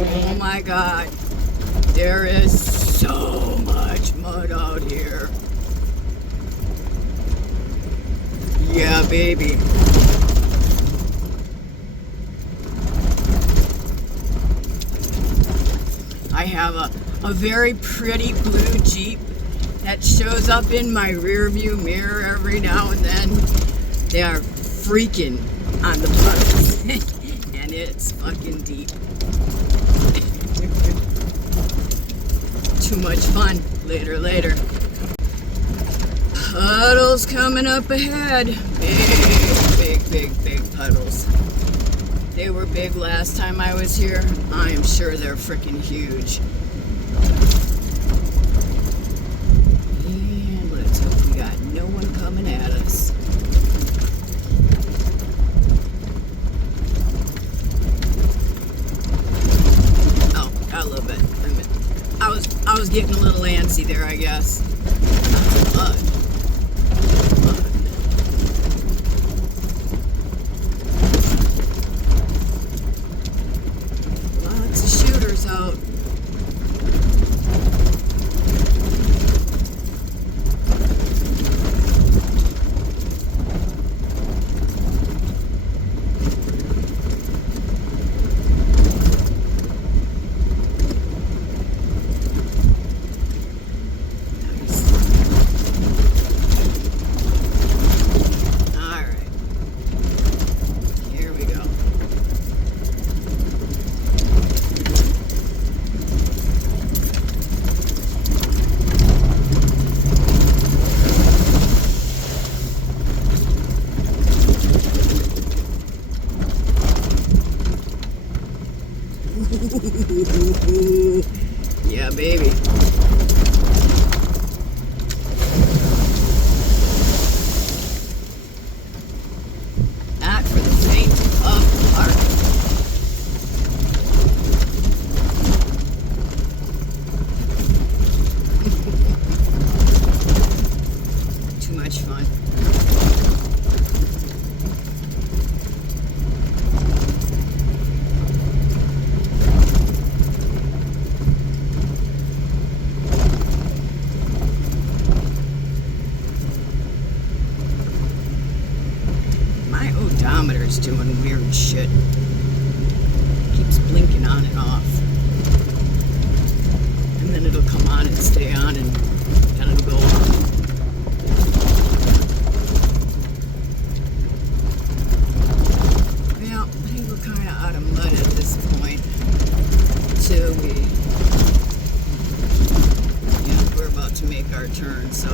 Oh my God. There is so much mud out here. Yeah, baby. I have a very pretty blue Jeep that shows up in my rear view mirror every now and then. They are freaking on the puddles. And it's fucking deep. Too much fun. Later. Puddles coming up ahead. Big puddles. They were big last time I was here. I am sure they're freaking huge. And let's hope we got no one coming at us. Oh, got a little bit. I was getting a little antsy there, I guess. Mud. Lots of shooters out. Yeah, baby. Not for the faint of heart. Too much fun. My odometer's doing weird shit. Keeps blinking on and off. And then it'll come on and stay on and then it'll go off. Well, I think we're kind of out of mud at this point. Till we're about to make our turn, so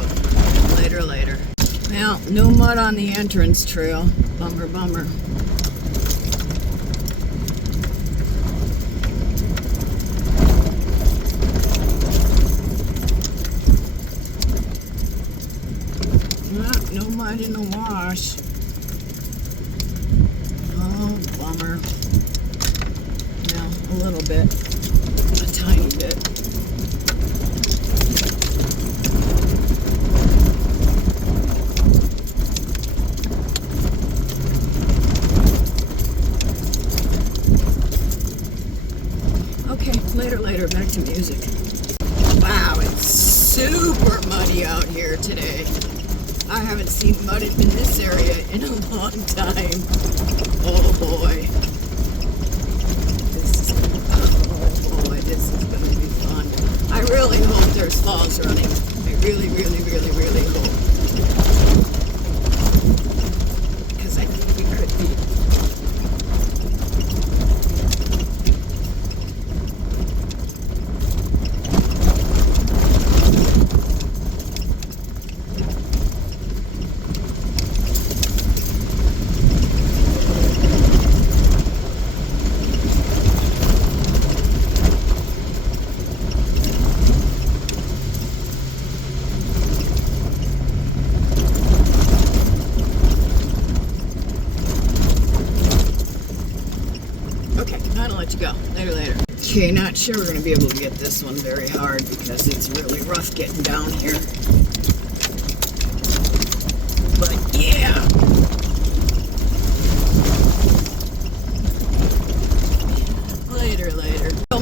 later. Well, no mud on the entrance trail. Bummer. No mud in the wash. Oh, bummer. Well, a little bit. A tiny bit. Okay, later, back to music. Wow, it's super muddy out here today. I haven't seen mud in this area in a long time. Oh boy. This is gonna be fun. I really hope there's falls running. I really hope. Because I think we could be. Okay, I'll let you go. Later. Okay, not sure we're going to be able to get this one very hard because it's really rough getting down here. But yeah. Later. So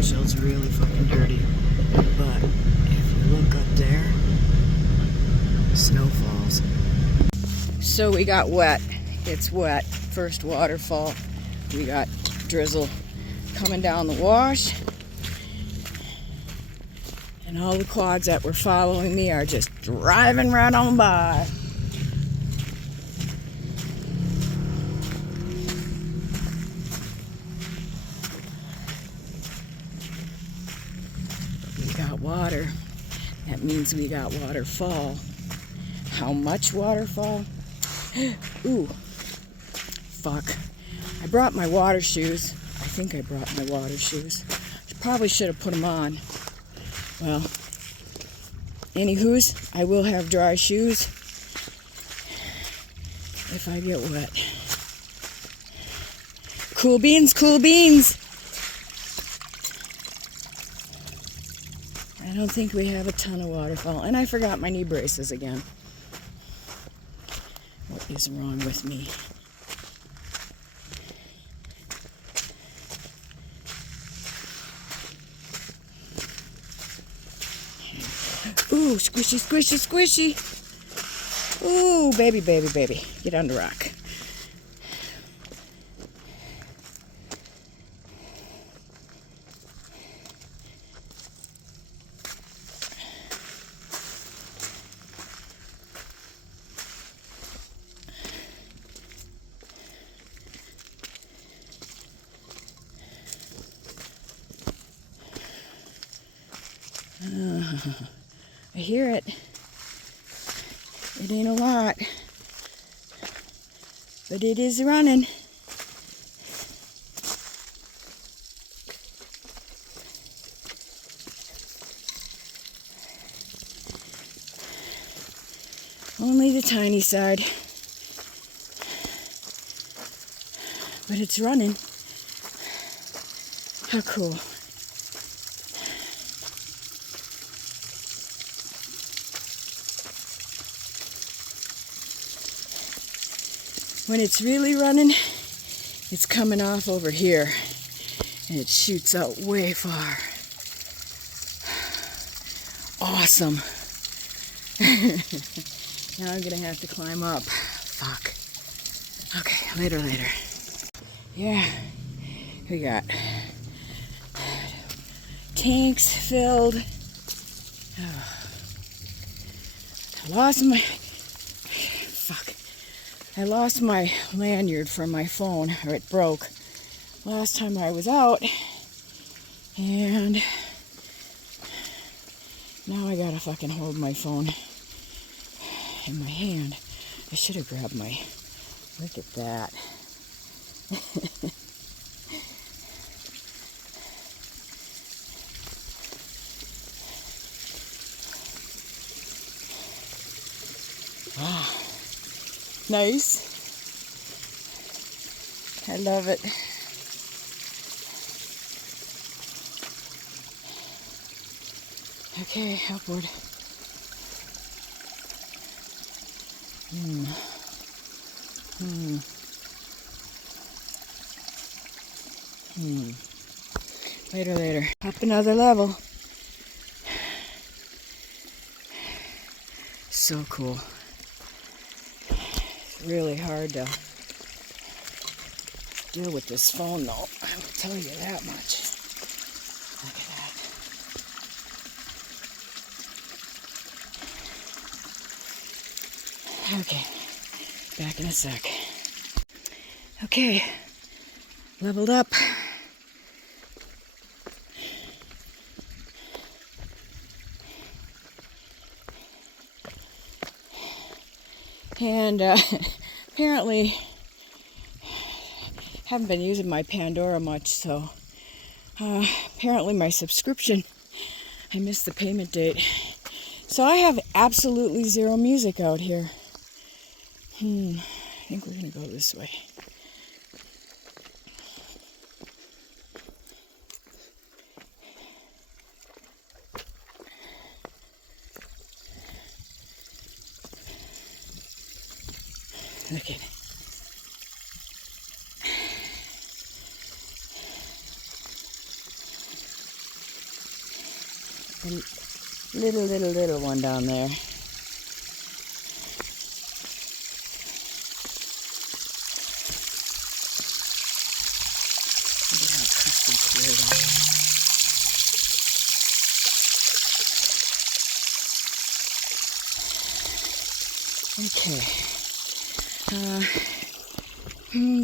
windshield's really fucking dirty. But if you look up there, snow falls. So we got wet. It's wet. First waterfall. We got drizzle coming down the wash. And all the quads that were following me are just driving right on by. We got water. That means we got waterfall. How much waterfall? Ooh. Fuck. I brought my water shoes. I think I brought my water shoes. I probably should have put them on. Well, anywho's, I will have dry shoes if I get wet. Cool beans, cool beans. I don't think we have a ton of waterfall. And I forgot my knee braces again. What is wrong with me? Ooh, squishy, squishy, squishy. Ooh, baby, baby, baby. Get on the rock. I hear it. It ain't a lot, but it is running. Only the tiny side, but it's running. How cool. When it's really running, it's coming off over here, and it shoots out way far. Awesome. Now I'm gonna have to climb up. Fuck. Okay, later. Yeah, we got tanks filled. Oh. I lost my lanyard from my phone, or it broke last time I was out, and now I gotta fucking hold my phone in my hand. I should have grabbed my, look at that. Wow. Nice. I love it. Okay, upward. Later. Up another level. So cool. Really hard to deal with this phone though, I will tell you that much. Look at that. Okay, back in a sec. Okay, leveled up. And apparently haven't been using my Pandora much, so apparently my subscription, I missed the payment date. So I have absolutely zero music out here. I think we're gonna go this way. Look at it. A little one down there. Look at how crystal clear that is. Okay.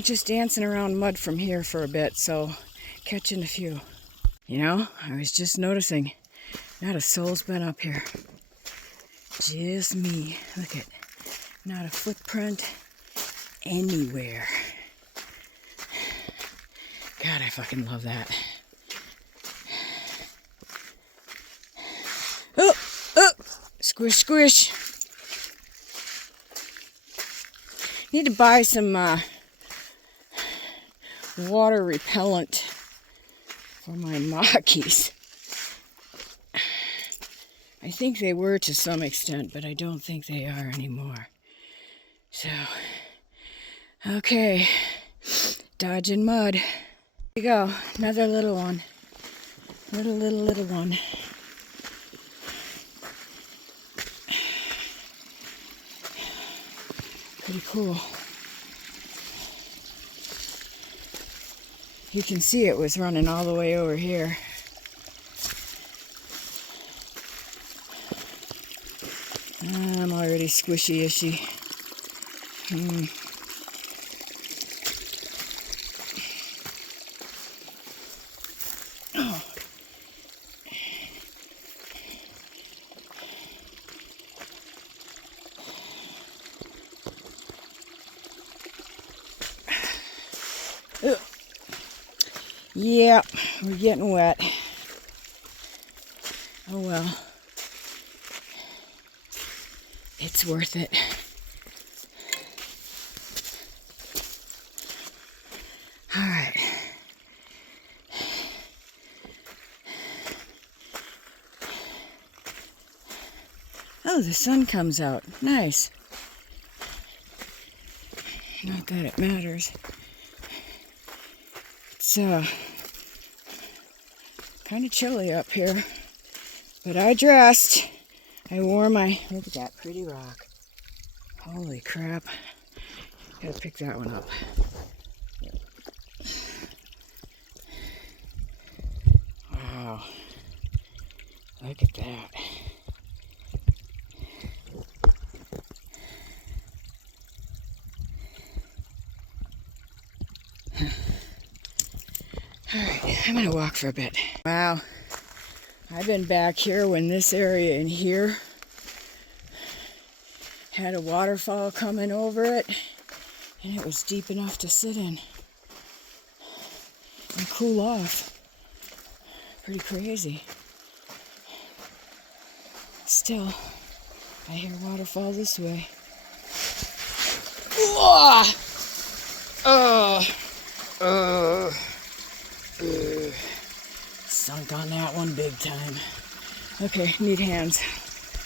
Just dancing around mud from here for a bit, so catching a few. You know, I was just noticing, not a soul's been up here. Just me. Look at, not a footprint anywhere. God, I fucking love that. Oh, oh, squish, squish. Need to buy some water repellent for my mockies. I think they were to some extent, but I don't think they are anymore. So, okay, dodging mud. Here you go, another little one. Little one. Pretty cool. You can see it was running all the way over here. I'm already squishy-ishy. Oh. Ugh. Yeah, we're getting wet. Oh well. It's worth it. All right. Oh, the sun comes out. Nice. Not that it matters. It's kind of chilly up here, but I dressed. I wore my, look at that pretty rock. Holy crap. Gotta pick that one up. Wow. Look at that. Alright, I'm gonna walk for a bit. Wow. I've been back here when this area in here had a waterfall coming over it, and it was deep enough to sit in and cool off. Pretty crazy. Still, I hear waterfall this way. Sunk on that one big time. Okay, need hands.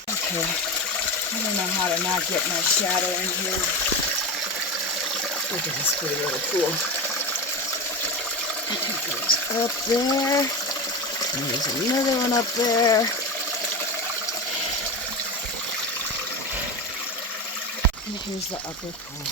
Okay, I don't know how to not get my shadow in here. Look at this pretty little pool. It goes up there. And there's another one up there. And here's the upper pool.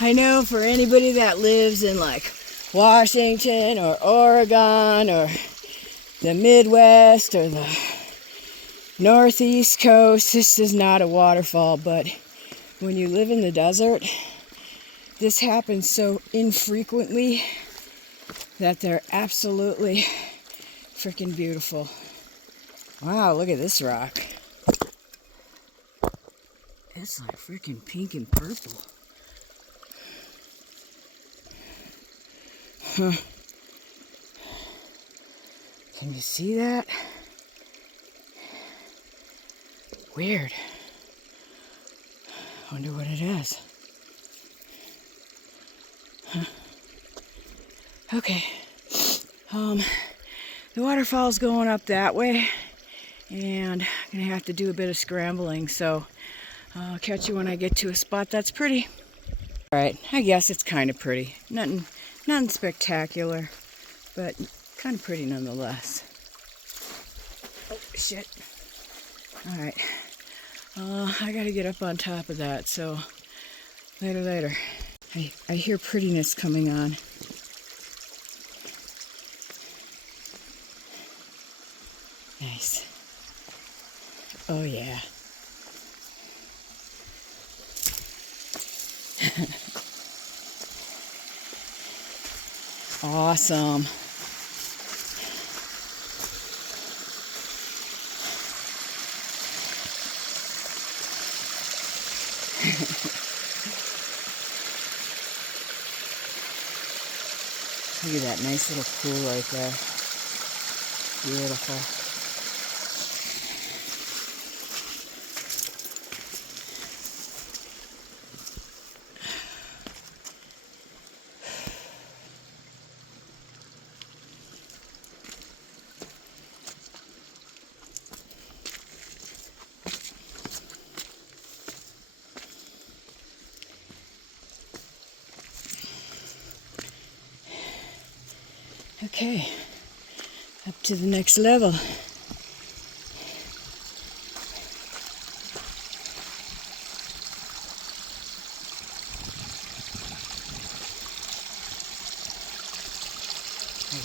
I know for anybody that lives in like Washington or Oregon or the Midwest or the Northeast coast, this is not a waterfall, but when you live in the desert, this happens so infrequently that they're absolutely freaking beautiful. Wow, look at this rock. It's like freaking pink and purple. Huh. Can you see that? Weird. Wonder what it is. Huh. Okay. The waterfall's going up that way, and I'm gonna have to do a bit of scrambling, so I'll catch you when I get to a spot that's pretty. All right, I guess it's kind of pretty. Nothing spectacular, but kind of pretty nonetheless. Oh, shit. All right. I gotta get up on top of that, so later. I hear prettiness coming on. Nice. Oh, yeah. Awesome. Look at that nice little pool right there. Beautiful. Okay, up to the next level. Look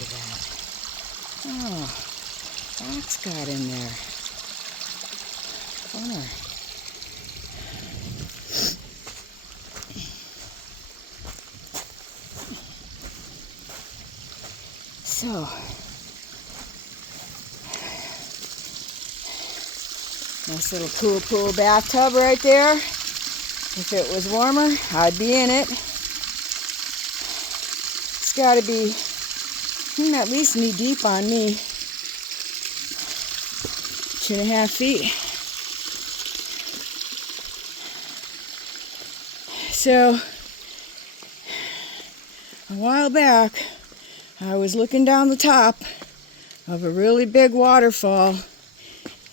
at that. Oh, that's got in there. Funner. So, nice little cool pool bathtub right there. If it was warmer, I'd be in it. It's got to be at least knee deep on me. 2.5 feet. So, a while back, I was looking down the top of a really big waterfall,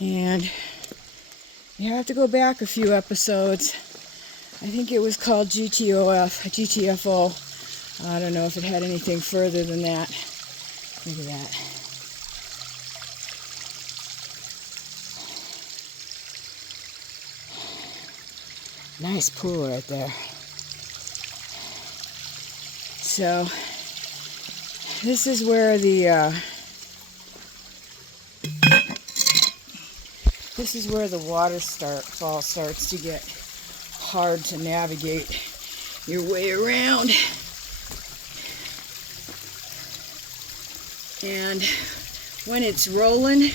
and you have to go back a few episodes. I think it was called GTFO. I don't know if it had anything further than that. Look at that. Nice pool right there. So, this is where the waterfall starts to get hard to navigate your way around. And when it's rolling,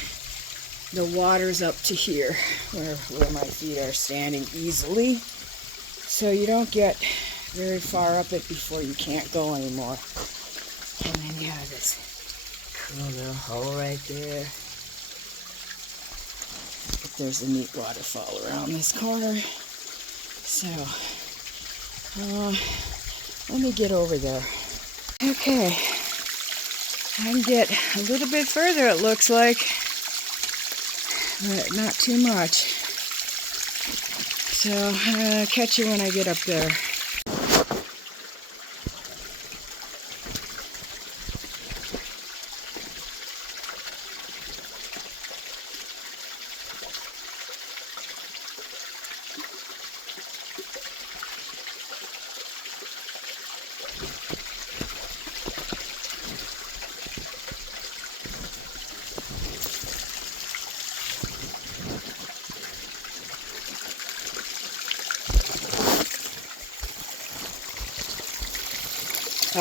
the water's up to here, where my feet are standing easily. So you don't get very far up it before you can't go anymore. And then you have this cool little hole right there. But there's a neat waterfall around this corner. So, let me get over there. Okay, I can get a little bit further, it looks like, but not too much. So, I'll catch you when I get up there.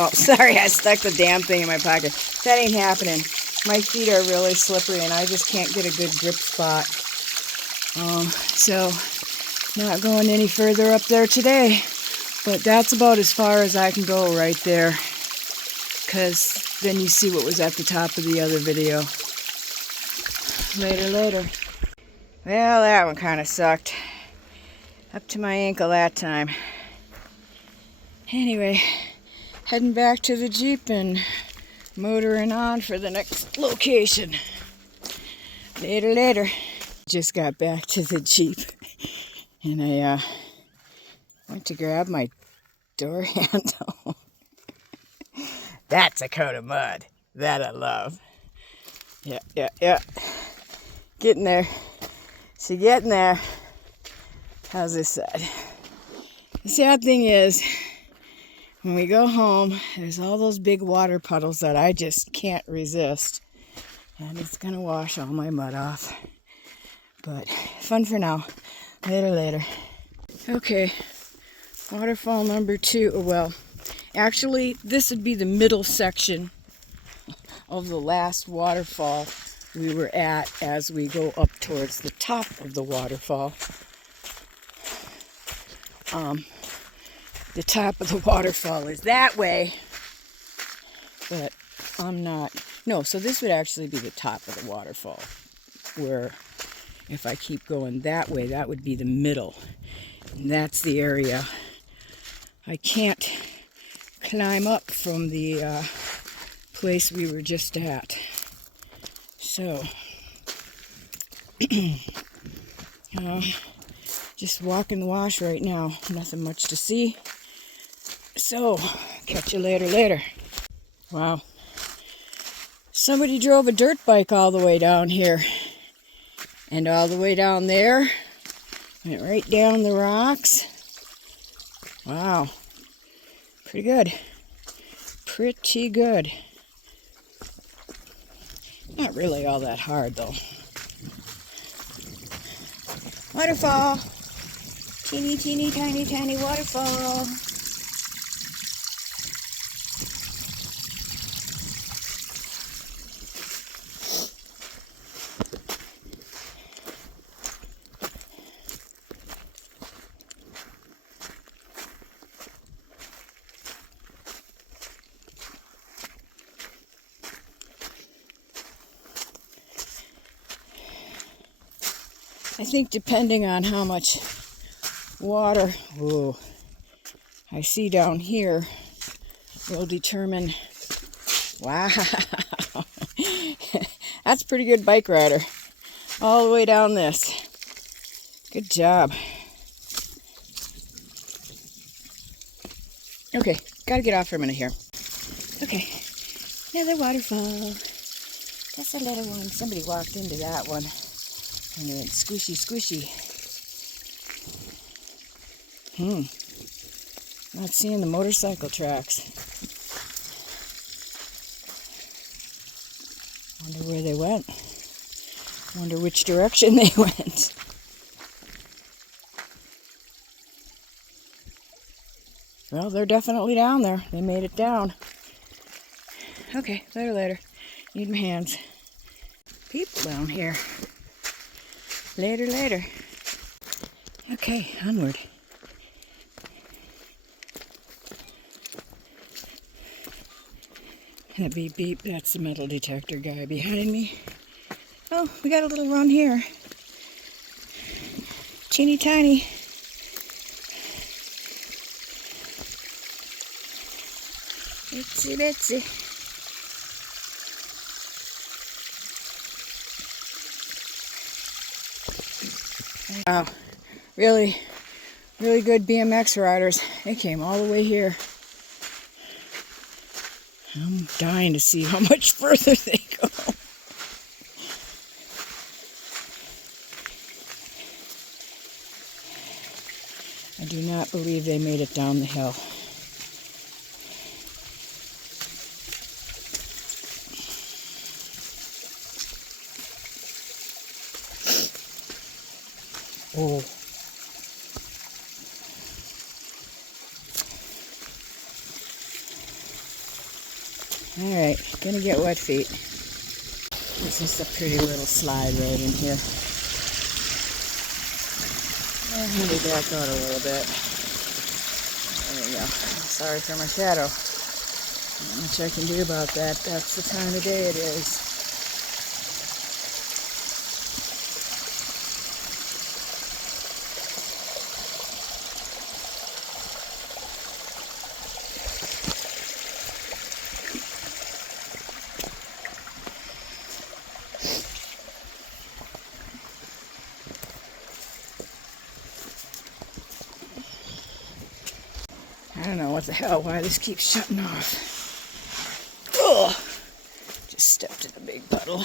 Oh, sorry, I stuck the damn thing in my pocket. That ain't happening. My feet are really slippery and I just can't get a good grip spot. So, not going any further up there today. But that's about as far as I can go right there. Because then you see what was at the top of the other video. Later. Well, that one kind of sucked. Up to my ankle that time. Anyway, heading back to the Jeep and motoring on for the next location. Later. Just got back to the Jeep. And I went to grab my door handle. That's a coat of mud. That I love. Yeah. Getting there. She getting there. How's this side? The sad thing is, when we go home, there's all those big water puddles that I just can't resist. And it's gonna wash all my mud off. But fun for now. Later. Okay, waterfall number 2. Well, actually, this would be the middle section of the last waterfall we were at as we go up towards the top of the waterfall. The top of the waterfall is that way, but I'm not. No, so this would actually be the top of the waterfall, where if I keep going that way, that would be the middle. And that's the area I can't climb up from the place we were just at. So, just walking the wash right now. Nothing much to see. So, catch you later. Wow. Somebody drove a dirt bike all the way down here. And all the way down there. Went right down the rocks. Wow. Pretty good. Not really all that hard, though. Waterfall. Teeny, tiny waterfall. I think depending on how much water I see down here will determine. Wow. That's a pretty good bike rider. All the way down this. Good job. Okay, gotta get off for a minute here. Okay, another waterfall. That's a little one. Somebody walked into that one. And it went squishy. Not seeing the motorcycle tracks. Wonder where they went. Wonder which direction they went. Well, they're definitely down there. They made it down. Okay, later. Need my hands. People down here. Later. Okay, onward. That beep, that's the metal detector guy behind me. Oh, we got a little run here. Teeny tiny. Itsy bitsy. Wow, really good BMX riders. They came all the way here. I'm dying to see how much further they go. I do not believe they made it down the hill. Oh. Alright, gonna get wet feet. This is a pretty little slide right in here. Let me back out a little bit. There we go. Sorry for my shadow. Not much I can do about that. That's the time of day it is. I don't know what the hell, why this keeps shutting off. Ugh. Just stepped in a big puddle.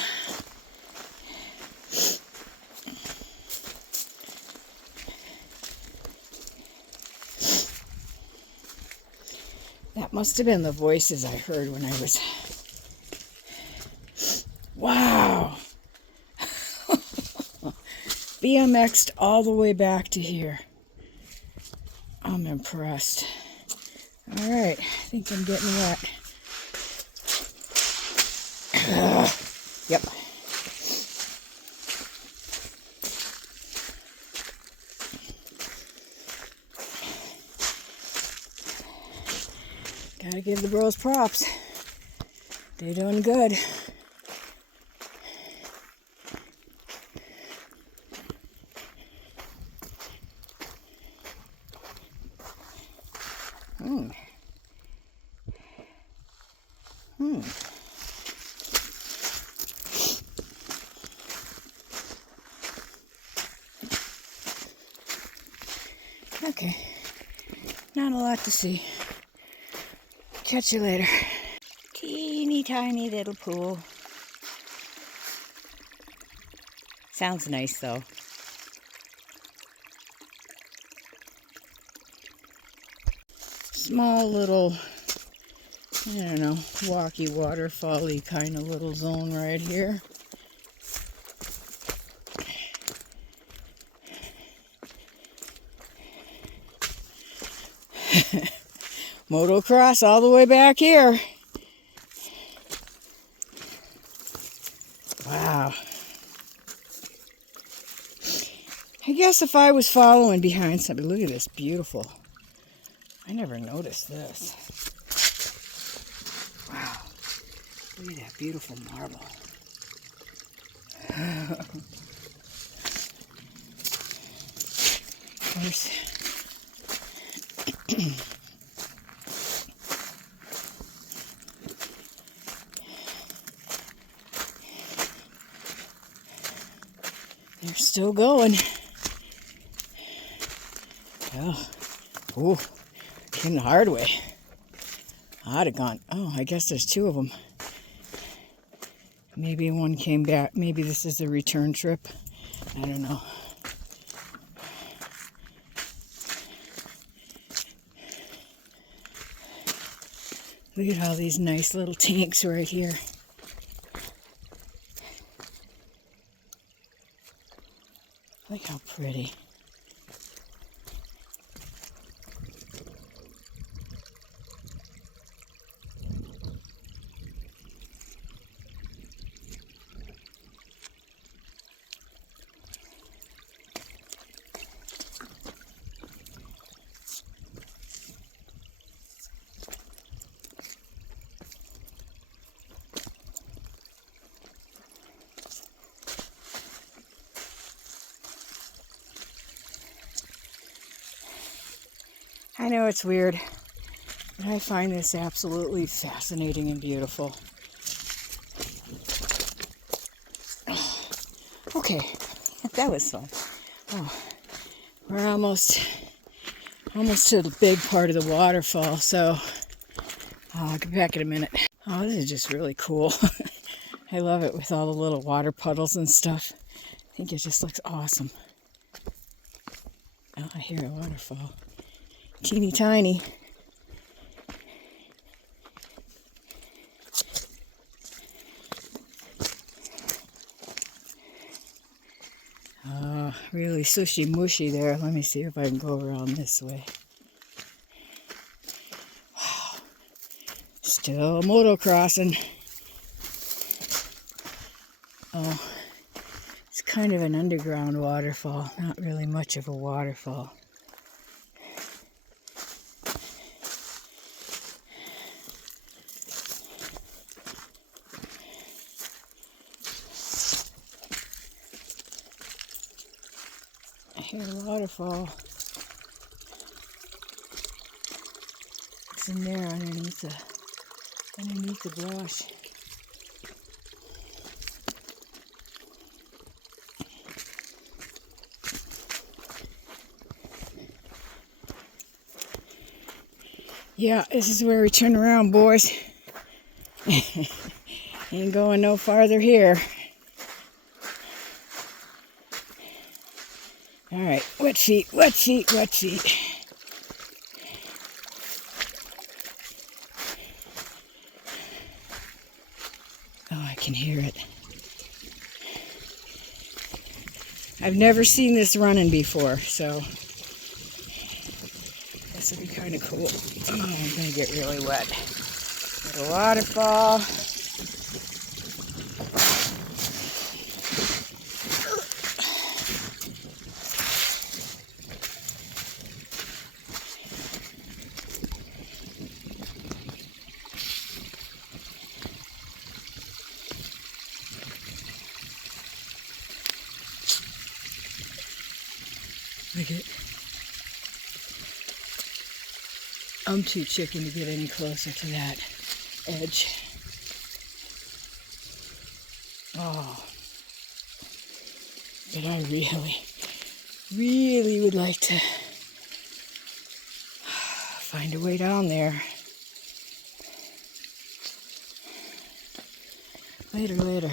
That must have been the voices I heard when I was... Wow! BMX'd all the way back to here. I'm impressed. Alright, I think I'm getting wet. Yep. Gotta give the bros props. They're doing good. Okay, not a lot to see. Catch you later. Teeny tiny little pool. Sounds nice though. Small little, I don't know, walky waterfall-y kind of little zone right here. Motocross all the way back here. Wow. I guess if I was following behind somebody, look at this, beautiful. I never noticed this. Wow. Look at that beautiful marble. Of course. They're still going. Oh, ooh, came the hard way. I'd have gone. Oh, I guess there's two of them. Maybe one came back. Maybe this is the return trip. I don't know. Look at all these nice little tanks right here. Look how pretty. I know it's weird, but I find this absolutely fascinating and beautiful. Oh, okay, that was fun. Oh, we're almost to the big part of the waterfall, so I'll get back in a minute. Oh, this is just really cool. I love it with all the little water puddles and stuff. I think it just looks awesome. Oh, I hear a waterfall. Teeny tiny. Really sushy mushy there. Let me see if I can go around this way. Wow. Still motocrossing. Oh, it's kind of an underground waterfall. Not really much of a waterfall. I hear a waterfall. It's in there underneath the brush. Yeah, this is where we turn around, boys. Ain't going no farther here. All right, wet feet, wet feet, wet feet. Oh, I can hear it. I've never seen this running before, so this will be kind of cool. Oh, I'm going to get really wet. Little waterfall. Look at it. I'm too chicken to get any closer to that edge. Oh, but I really would like to find a way down there. Later.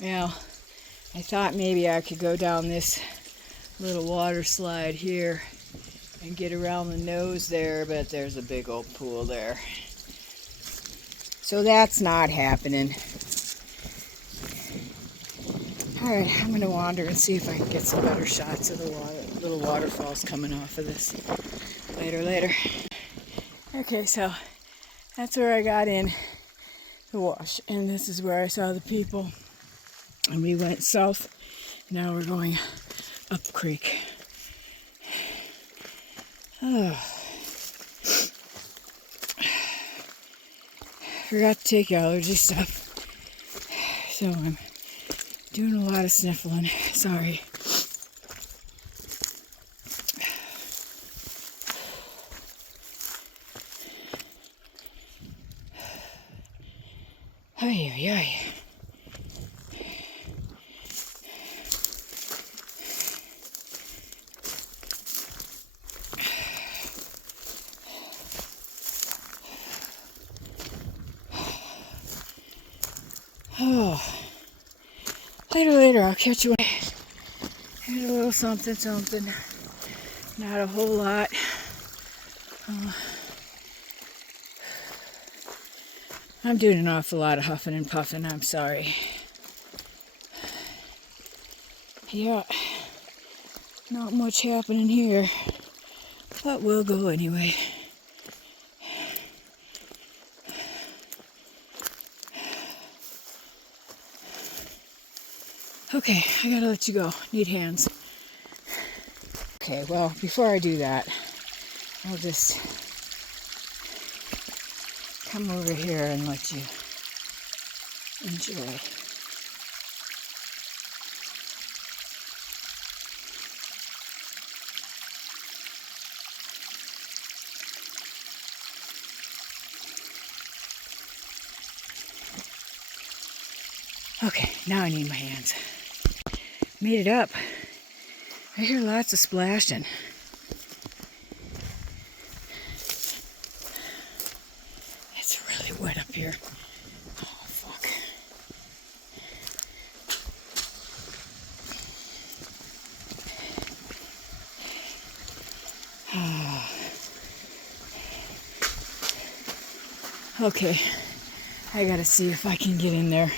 Well, I thought maybe I could go down this little water slide here and get around the nose there, but there's a big old pool there. So that's not happening. Alright, I'm going to wander and see if I can get some better shots of the little waterfalls coming off of this. Later. Okay, so that's where I got in the wash, and this is where I saw the people. And we went south. Now we're going up creek. Oh. Forgot to take allergy stuff, so I'm doing a lot of sniffling. Sorry. Ay. Oh, later, I'll catch you. Here's a little something. Not a whole lot. I'm doing an awful lot of huffing and puffing, I'm sorry. Yeah, not much happening here, but we'll go anyway. Okay, I gotta let you go. Need hands. Okay, well, before I do that, I'll just come over here and let you enjoy. Okay, now I need my hands. Made it up. I hear lots of splashing. It's really wet up here. Oh, fuck. Okay, I gotta see if I can get in there.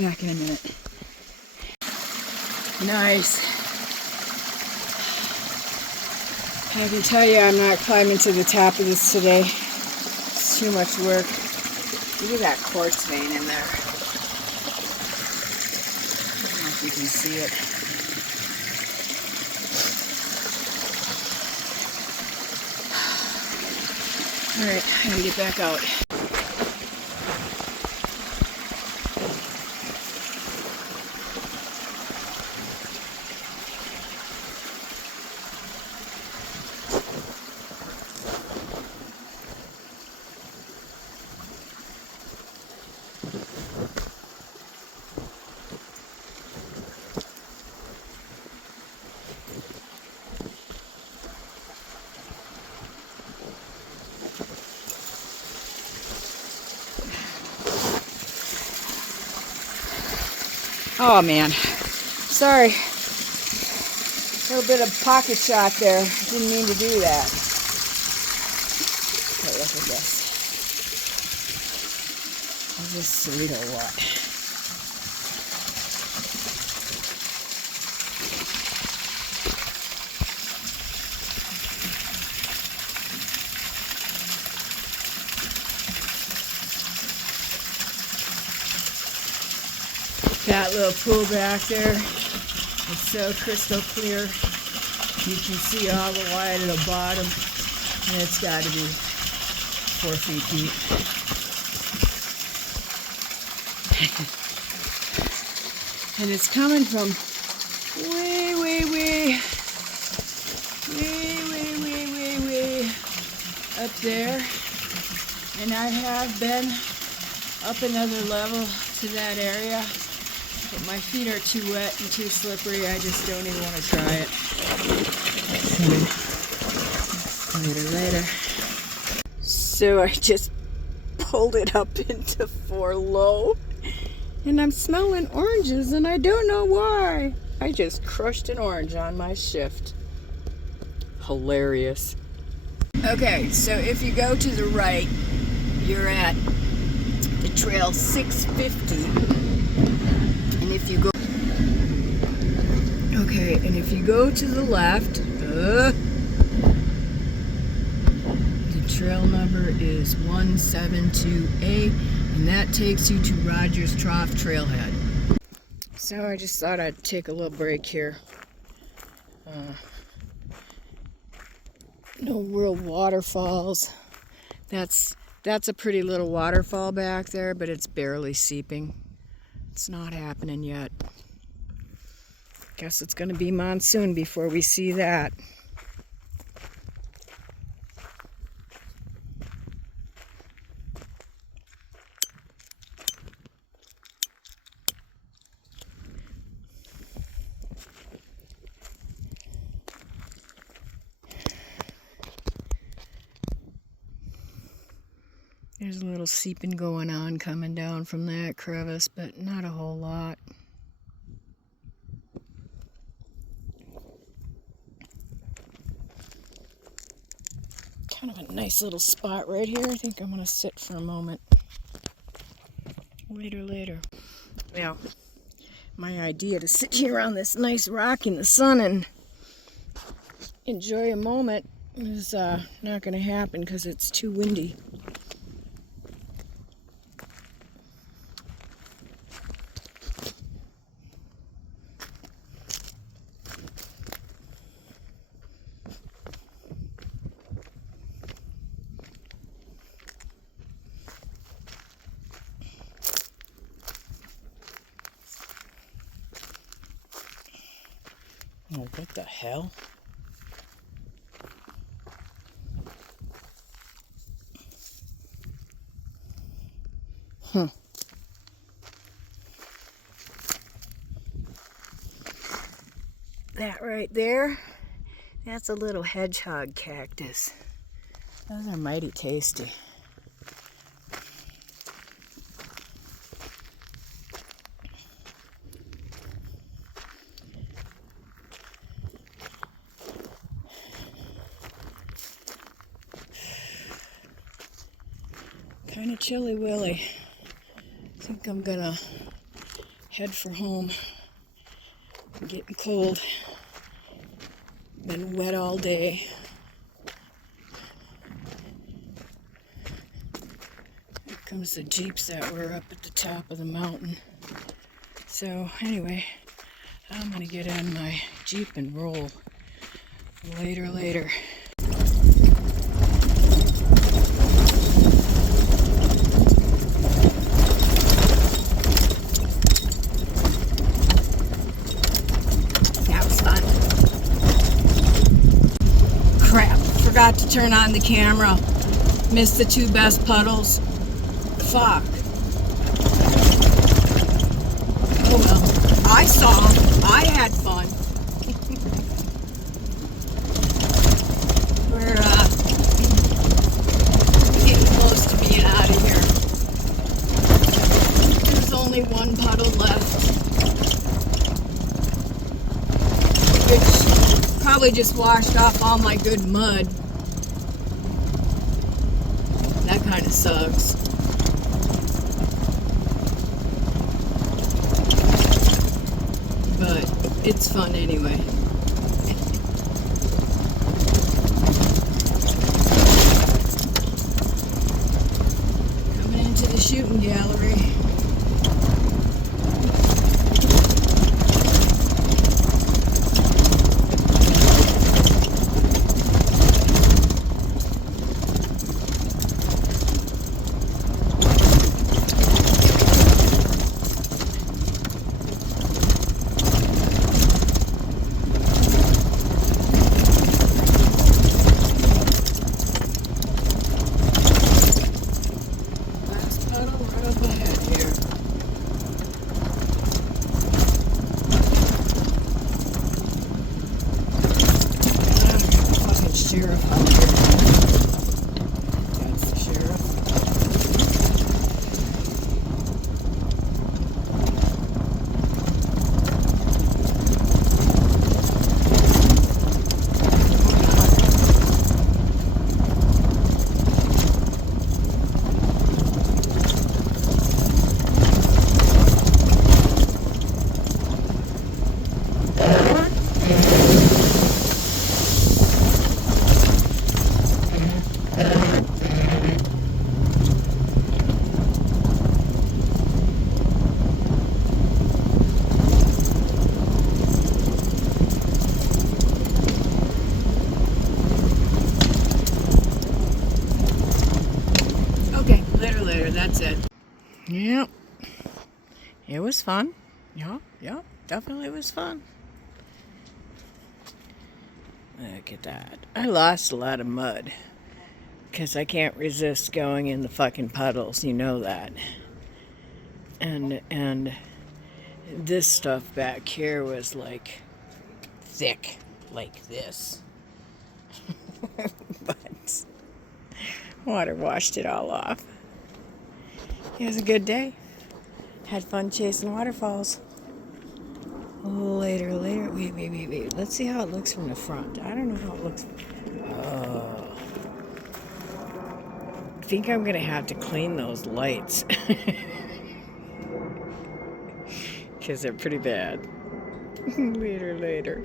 Back in a minute. Nice. I can tell you I'm not climbing to the top of this today. It's too much work. Look at that quartz vein in there. I don't know if you can see it. Alright, I gotta get back out. Oh man, sorry. A little bit of pocket shot there. Didn't mean to do that. Okay, look at this. Is this sweet or what? That little pool back there is so crystal clear. You can see all the way to the bottom, and it's got to be 4 feet deep. And it's coming from way up there. And I have been up another level to that area. But my feet are too wet and too slippery. I just don't even want to try it. Later. So I just pulled it up into 4 low. And I'm smelling oranges and I don't know why. I just crushed an orange on my shift. Hilarious. Okay, so if you go to the right, you're at the trail 650. And if you go, okay, and if you go to the left, the trail number is 172A, and that takes you to Rogers Trough Trailhead. So I just thought I'd take a little break here. No real waterfalls. That's a pretty little waterfall back there, but it's barely seeping. It's not happening yet. Guess it's going to be monsoon before we see that. There's a little seeping going on coming down from that crevice, but not a whole lot. Kind of a nice little spot right here. I think I'm going to sit for a moment. Later. Well, my idea to sit here on this nice rock in the sun and enjoy a moment is not going to happen because it's too windy. Oh, what the hell? That right there, that's a little hedgehog cactus. Those are mighty tasty. Kind of chilly willy. I think I'm gonna head for home. I'm getting cold. Been wet all day. Here comes the Jeeps that were up at the top of the mountain. So anyway, I'm gonna get on my Jeep and roll. Later. Forgot to turn on the camera. Missed the 2 best puddles. Fuck. Oh well. I saw them. I had fun. We're getting close to being out of here. There's only 1 puddle left. probably just washed off all my good mud. That kind of sucks. But it's fun anyway. Coming into the shooting gallery. Sheriff out here. That's the sheriff. Later, that's it. Yep. It was fun. Yep, definitely was fun. Look at that. I lost a lot of mud because I can't resist going in the fucking puddles, you know that. And this stuff back here was like thick, like this. But water washed it all off. It was a good day. Had fun chasing waterfalls. Later. Wait. Let's see how it looks from the front. I don't know how it looks. Oh. I think I'm going to have to clean those lights. Because they're pretty bad. Later.